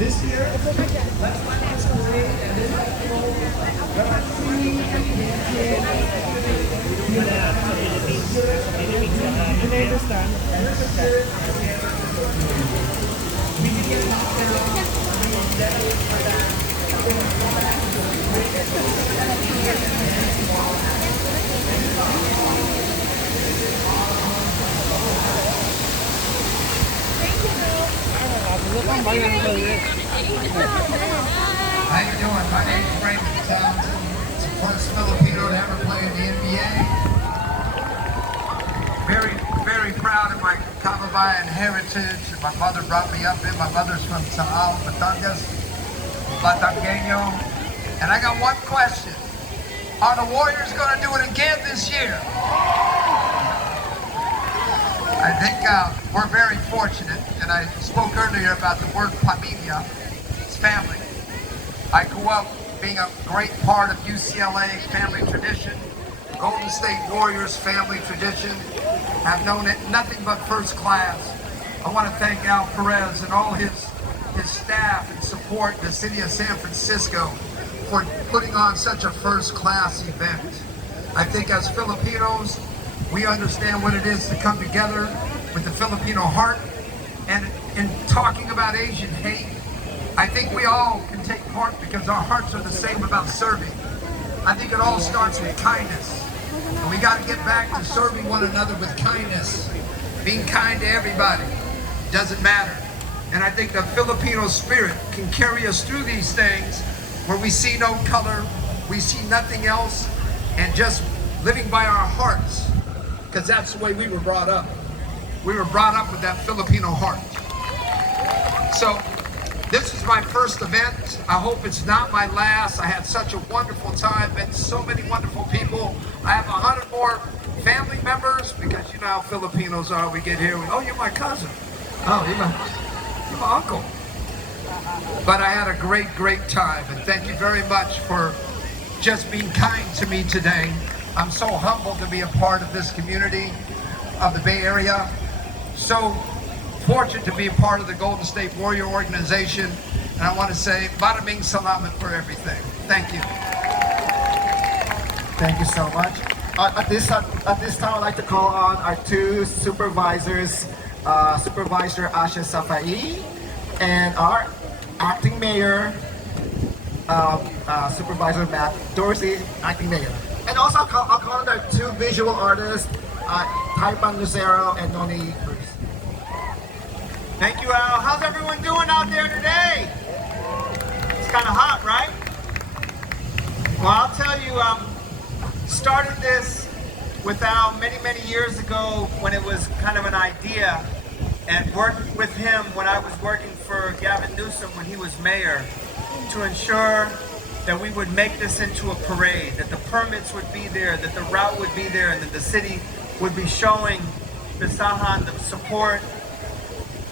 This year, let's let this parade and then let's go. There are three we can get knocked down. How you doing? My name is Raymond Townsend. It's the first Filipino to ever play in the NBA. Very, very proud of my Kababayan heritage. My mother brought me up in. My mother's from Taal, Batangas, Batangueño. And I got one question. Are the Warriors going to do it again this year? I think we're very fortunate, and I spoke earlier about the word pamilya, it's family. I grew up being a great part of UCLA family tradition, Golden State Warriors family tradition. I've known it nothing but first class. I want to thank Al Perez and all his staff and support the city of San Francisco for putting on such a first class event. I think as Filipinos, we understand what it is to come together with the Filipino heart. And in talking about Asian hate, I think we all can take part because our hearts are the same about serving. I think it all starts with kindness. And we got to get back to serving one another with kindness. Being kind to everybody. Doesn't matter. And I think the Filipino spirit can carry us through these things where we see no color, we see nothing else, and just living by our hearts. Because that's the way we were brought up. We were brought up with that Filipino heart. So, this is my first event. I hope it's not my last. I had such a wonderful time, met so many wonderful people. I have 100 more family members, because you know how Filipinos are. We get here, oh, you're my cousin. Oh, you're my uncle. But I had a great, great time, and thank you very much for just being kind to me today. I'm so humbled to be a part of this community of the Bay Area. So fortunate to be a part of the Golden State Warrior organization. And I want to say, maraming salamat for everything. Thank you. Thank you so much. At this time, I'd like to call on our two supervisors, Supervisor Asha Safai and our acting mayor, Supervisor Matt Dorsey, acting mayor. And also, I'll call on our two visual artists, Taipan Lucero and Noni Cruz. Thank you, Al. How's everyone doing out there today? It's kind of hot, right? Well, I'll tell you, started this with Al many, many years ago when it was kind of an idea, and worked with him when I was working for Gavin Newsom when he was mayor to ensure that we would make this into a parade, that the permits would be there, that the route would be there, and that the city would be showing Pistahan the support,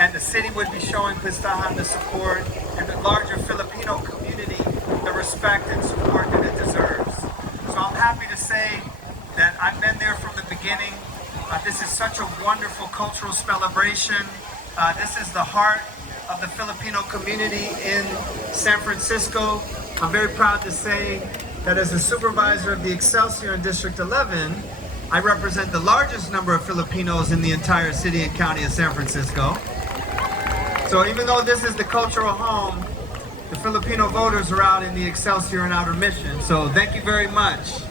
and the city would be showing Pistahan the support, and the larger Filipino community the respect and support that it deserves. So I'm happy to say that I've been there from the beginning. This is such a wonderful cultural celebration. This is the heart of the Filipino community in San Francisco. I'm very proud to say that as a supervisor of the Excelsior in District 11, I represent the largest number of Filipinos in the entire city and county of San Francisco. So even though this is the cultural home, the Filipino voters are out in the Excelsior and Outer Mission. So thank you very much.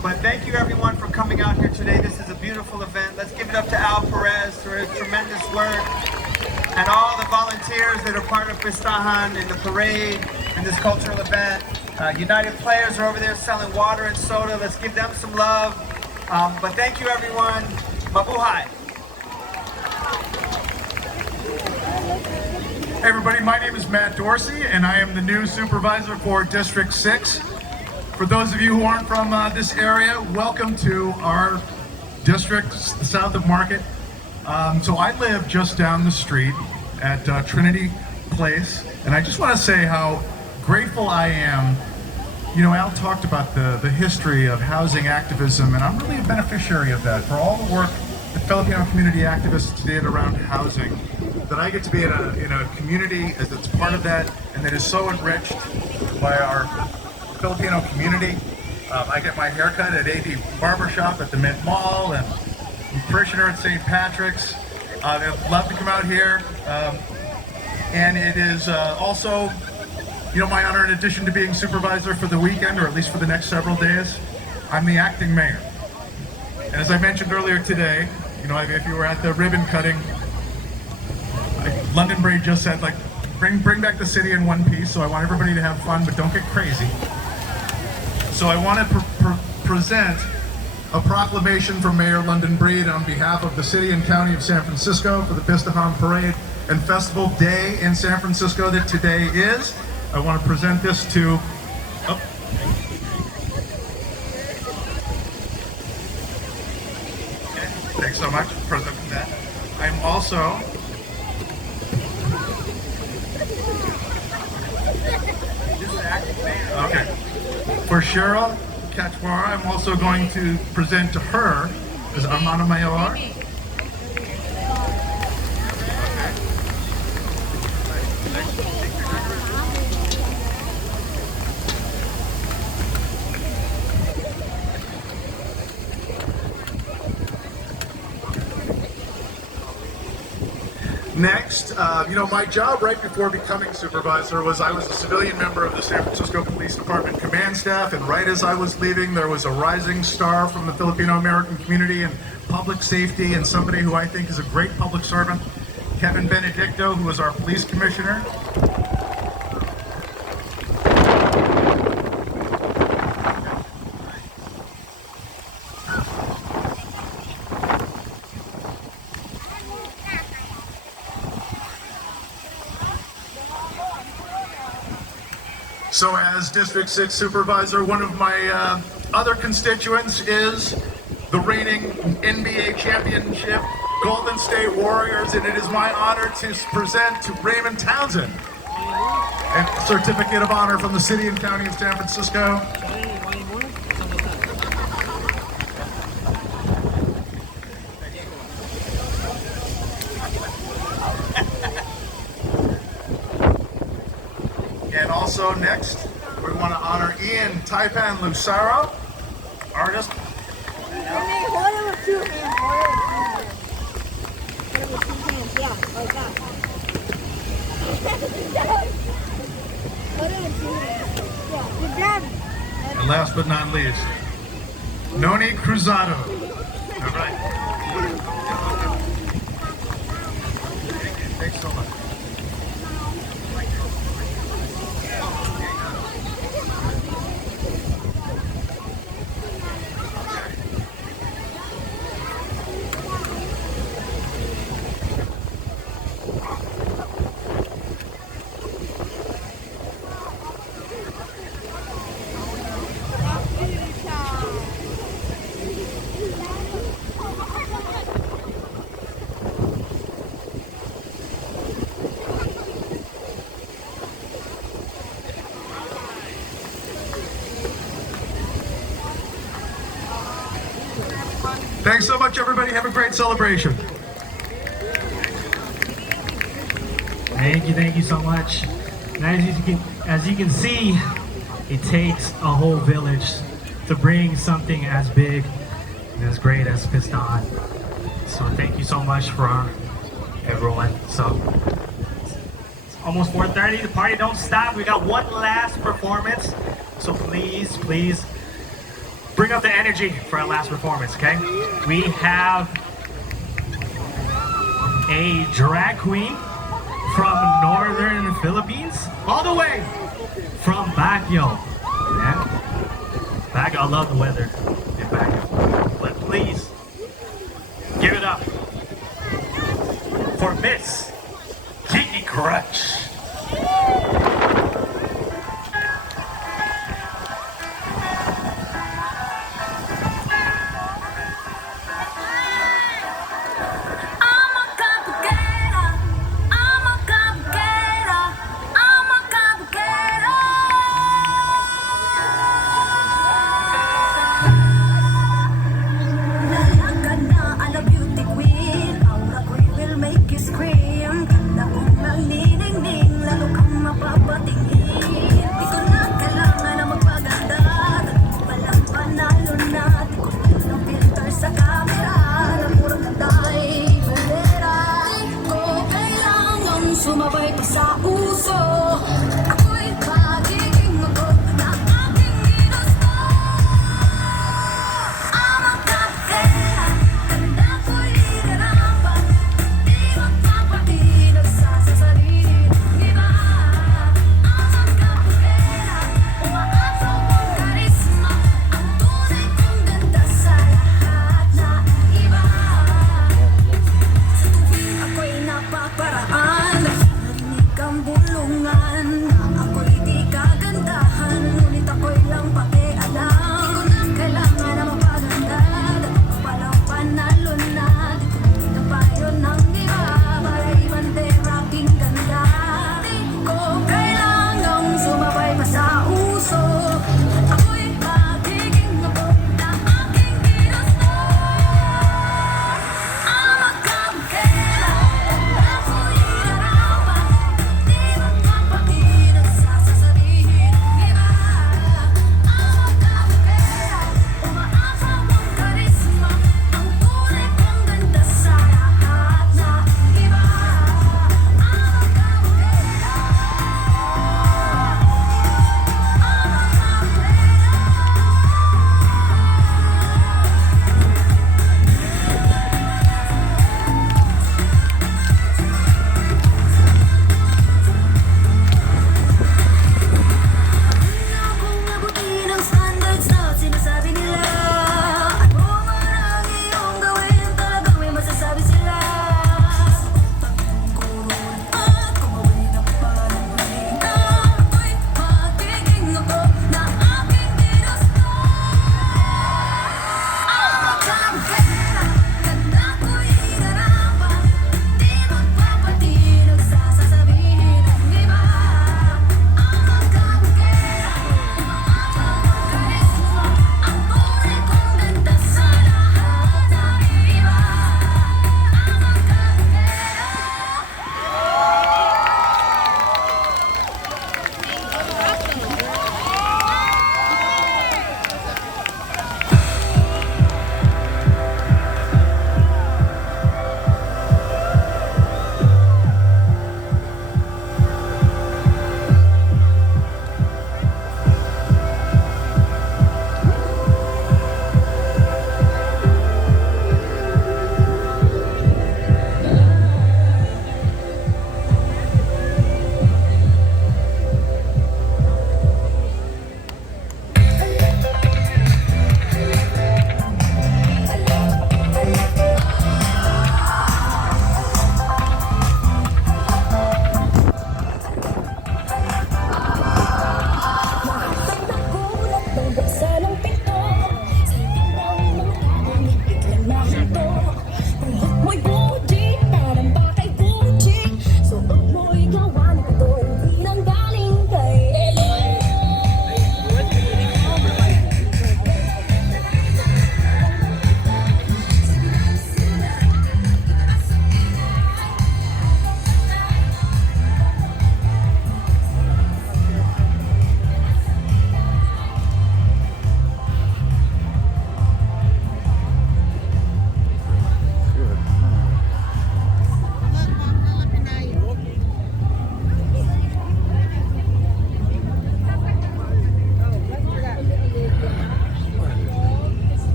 But thank you everyone for coming out here today. This is a beautiful event. Let's give it up to Al Perez for his tremendous work, and all the volunteers that are part of Pistahan in the parade and this cultural event. United Players are over there selling water and soda. Let's give them some love. But thank you everyone. Mabuhay. Hey everybody, my name is Matt Dorsey and I am the new supervisor for District 6. For those of you who aren't from this area, welcome to our district south of Market. So I live just down the street at Trinity Place, and I just want to say how grateful I am. You know, Al talked about the history of housing activism, and I'm really a beneficiary of that. For all the work that Filipino community activists did around housing, that I get to be in a community that's part of that and that is so enriched by our Filipino community. I get my haircut at AD Barbershop at the Mint Mall, and I'm a parishioner at St. Patrick's. I'd love to come out here. And it is also, my honor, in addition to being supervisor for the weekend, or at least for the next several days, I'm the acting mayor. And as I mentioned earlier today, if you were at the ribbon cutting, London Braid just said, bring back the city in one piece. So I want everybody to have fun, but don't get crazy. So I want to present a proclamation from Mayor London Breed on behalf of the City and County of San Francisco for the Pistahan Parade and Festival Day in San Francisco that today is. I want to present this to... Thanks so much for presenting that. I'm also... Okay. For Cheryl Kachwara, I'm also going to present to her as Hermano Mayor. Next, my job right before becoming supervisor was I was a civilian member of the San Francisco Police Department command staff, and right as I was leaving, there was a rising star from the Filipino-American community and public safety, and somebody who I think is a great public servant, Kevin Benedicto, who was our police commissioner. So as District 6 Supervisor, one of my other constituents is the reigning NBA championship Golden State Warriors, and it is my honor to present to Raymond Townsend a certificate of honor from the City and County of San Francisco. And also next, we want to honor Ian Taipan Lucero, artist. And last but not least, Noni Cruzado. All right. Thanks so much. Thanks so much, everybody. Have a great celebration. Thank you so much. And as you can see, it takes a whole village to bring something as big and as great as Pistahan. So thank you so much for everyone. So it's almost 4:30. The party don't stop. We got one last performance. So please bring up the energy for our last performance, okay? We have a drag queen from northern Philippines, all the way from Baguio. Yeah? Baguio, I love the weather in Baguio. But please, give it up for Miss Kiki Crutch. Scream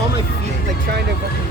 on my feet, like trying to fucking.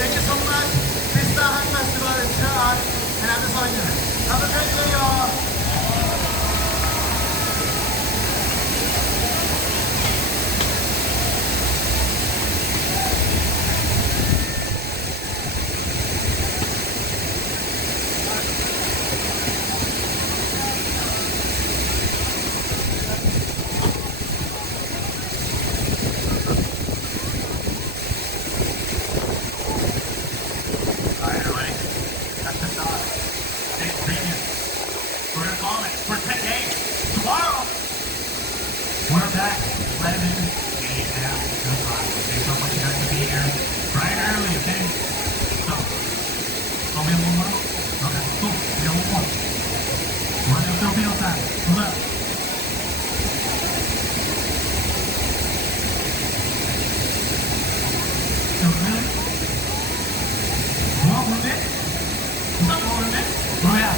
Thank you so much, Pistahan Festival in Pistahan, and I'm Sonia. Have a great day, y'all. Alright, everybody. That's the start. Stay premium. We're gonna call it for 10 days. Tomorrow, we're back 11 a.m. Goodbye. Thanks so much, you guys, for being here. Bright and early, okay? So, I'll be a little more. Okay, cool. Be a little more. Run the Filipino time. Who's up? So, really? What was it? What's up, was it? Oh, yeah.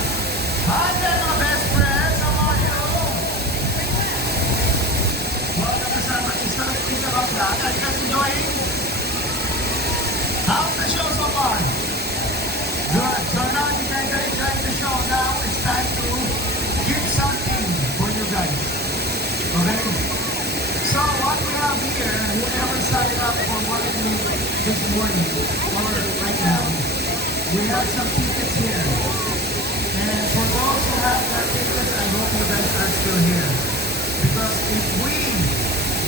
Hi there, my best friends. How are you? Welcome to San Francisco. Pizza Bakla. Are you guys enjoying? How's the show so far? Good. So now you guys are enjoying the show. Now it's time to give something for you guys. Okay? So what we have here, whoever signed up for morning this morning or right now, we have some tickets here. And for those who have their tickets, I hope you guys are still here. Because if we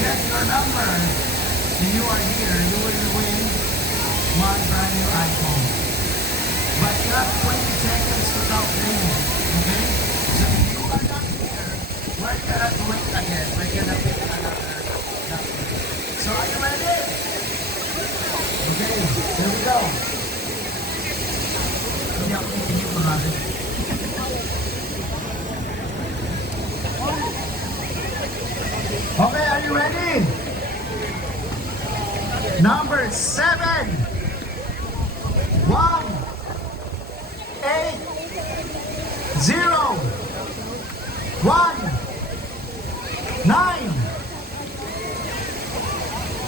get your number and you are here, you will win one brand new iPhone. But you have 20 seconds to talk ringing. Okay? So if you are not here, we're gonna do it again. We're gonna pick another number. So are you ready? Okay, here we go. Hindi ako titigil ko natin. Okay, are you ready? Number 7, 1, 8, 0, 1, 9,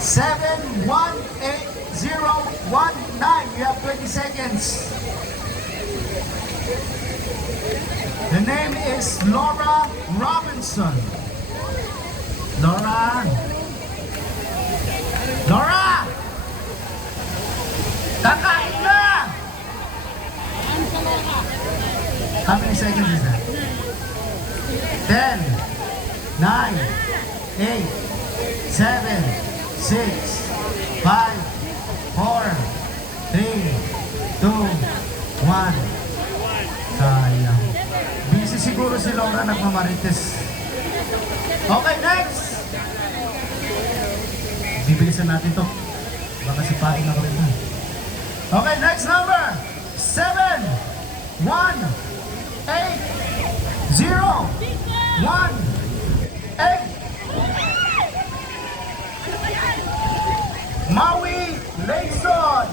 7, 1, 8, 0, 1, 9. You have 20 seconds. The name is Laura Robinson. Laura! Laura! Kakain na! How many seconds is that? 10, 9, 8, 7, 6, 5, 4, 3, 2, 1. Sayang. Busy siguro si Laura nagmamarites. Okay, next! Bibilisan natin to. Baka sipain ako rin. Okay, next number. 7, 1, 8, 0, 1, 8. Maui Layson.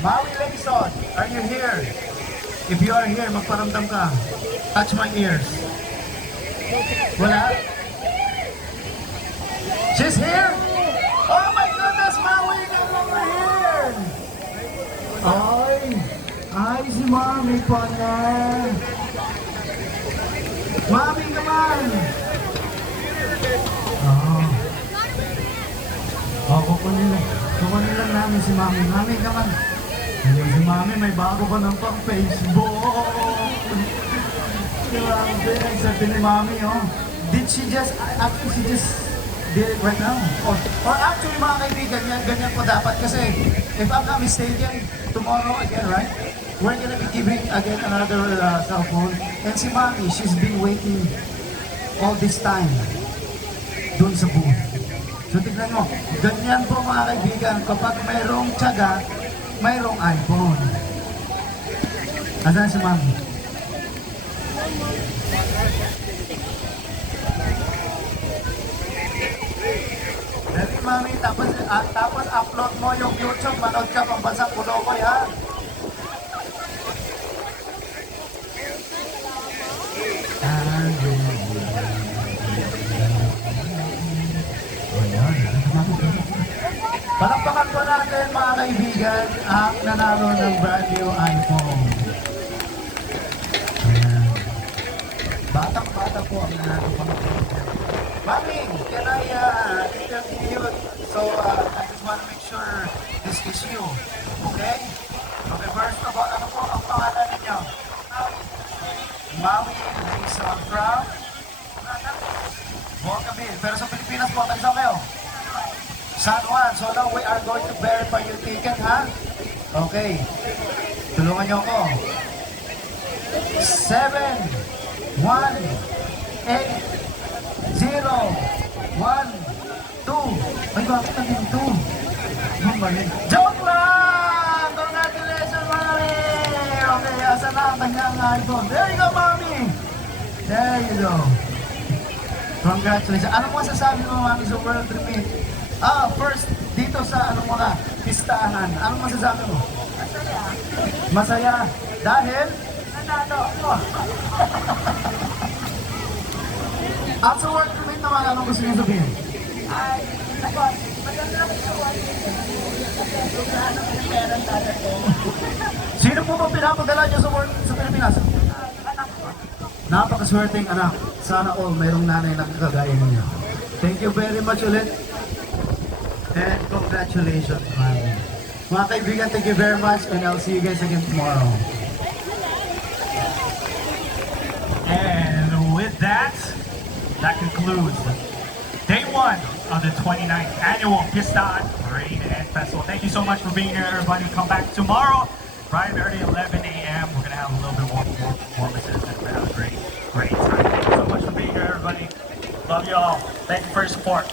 Maui Layson, are you here? If you are here, magparamdam ka. Touch my ears. Wala? She's here? Oh my goodness, Maui, come over here! Ay, si Mami pala. Mami naman. Oo. Oh, kukunin lang namin si Mami. Mami naman. Ayun, si Mami may bago pa ng pang Facebook. Grabe, ang sabi ni Mami, oh. Did she just, actually she just did it right now? Or actually mga kaibigan, ganyan po dapat kasi if I'm not mistaken, tomorrow again, right? We're gonna be giving again another cell phone. And si Mami, she's been waiting all this time doon sa booth. So tignan mo, ganyan po mga kaibigan, kapag mayroong tiyaga, mayroong iPhone. Asan si Mami? Dali Mami, tapos upload mo yung YouTube, manood ka pambansang Kulokoy ha. Palakpakan po natin mga kaibigan ang nanalo ng brand new iPhone. Ayan. Batang-bata po ang nanalo mga kaibigan. Mami, can I interview you? So I just want to make sure this is you. Okay? Okay, first of all, ano po ang pangalan ninyo? Mami, is from Bocaville. Pero sa Pilipinas po, tayo kayo? San Juan. So now we are going to verify your ticket, ha? Okay. Tulungan niyo ako. 7, 1, 8, 0, 1, 2. Ay, bakit natin 2? Mali. Joke lang! Congratulations, Mami! Okay, asa na ang kanyang iPhone? There you go, Mami! There you go. Congratulations. Ano mo sasabi mo, Mami, sa world premiere? First, dito sa ano mo na, Pistahan. Ano masasabi mo? Masaya. Masaya. Dahil? Nanalo ako. At sa work permit naman, anong gusto niyo sabihin? Ay, ako, maganda ako sa work permit. Sino po ba pinapadala niyo sa work sa Pilipinas? Anak ko. Napakaswerteng anak. Sana all mayroong nanay na kagaya ninyo. Thank you very much ulit. And congratulations, man. Mga kaibigan, thank you very much and I'll see you guys again tomorrow. And with that, that concludes day 1 of the 29th annual Pistahan Parade and Festival. Thank you so much for being here, everybody. Come back tomorrow, bright and early, 11 a.m. We're going to have a little bit more performances and have a great time. Thank you so much for being here, everybody. Love you all. Thank you for your support.